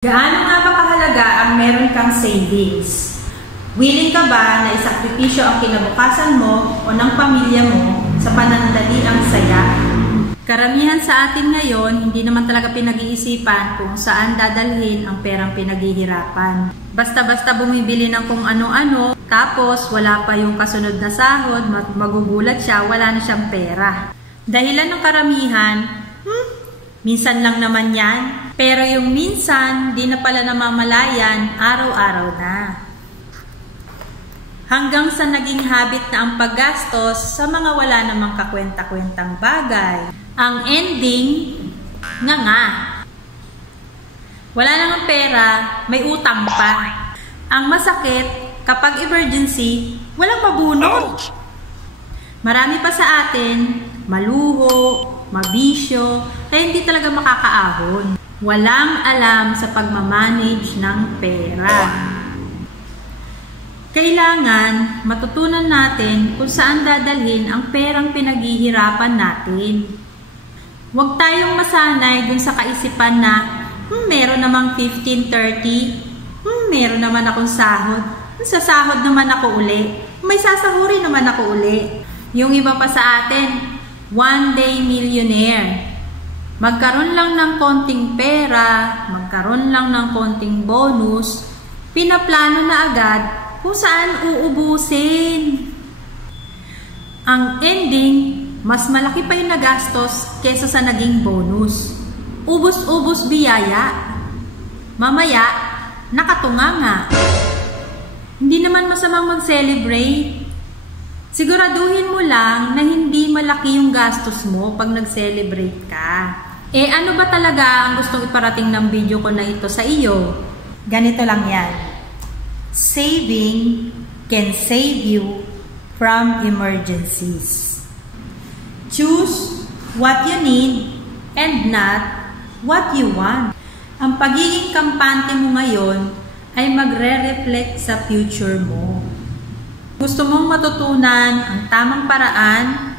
Gaano nga ba kahalaga ang meron kang savings? Willing ka ba na isakripisyo ang kinabukasan mo o ng pamilya mo sa panandaliang saya? Karamihan sa atin ngayon, hindi naman talaga pinag-iisipan kung saan dadalhin ang perang pinaghihirapan. Basta-basta bumibili ng kung ano-ano, tapos wala pa yung kasunod na sahod, magugulat siya, wala na siyang pera. Dahilan ng karamihan, minsan lang naman yan. Pero yung minsan, di na pala namamalayan, araw-araw na. Hanggang sa naging habit na ang paggastos sa mga wala namang kakwenta-kwentang bagay. Ang ending, nga. Wala namang pera, may utang pa. Ang masakit, kapag emergency, walang mabunot. Marami pa sa atin, maluho, mabisyo, kaya hindi talaga makakaahon. Walang alam sa pagmamanage ng pera. Kailangan matutunan natin kung saan dadalhin ang perang pinaghihirapan natin. Huwag tayong masanay dun sa kaisipan na meron namang 15-30, meron naman akong sahod, sa sahod naman ako uli, may sasahuri naman ako uli. Yung iba pa sa atin, one day millionaire. Magkaroon lang ng konting pera, magkaroon lang ng konting bonus, pinaplano na agad kung saan uubusin. Ang ending, mas malaki pa yung nagastos kesa sa naging bonus. Ubus-ubus biyaya. Mamaya, nakatunganga. Hindi naman masamang mag-celebrate. Siguraduhin mo lang na hindi malaki yung gastos mo pag nag-celebrate ka. Ano ba talaga ang gustong iparating ng video ko na ito sa iyo? Ganito lang yan. Saving can save you from emergencies. Choose what you need and not what you want. Ang pagiging kampante mo ngayon ay magre-reflect sa future mo. Gusto mong matutunan ang tamang paraan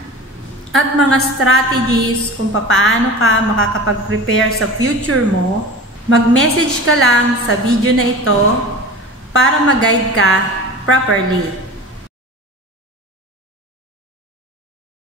at mga strategies kung paano ka makakapag-prepare sa future mo, mag-message ka lang sa video na ito para mag-guide ka properly.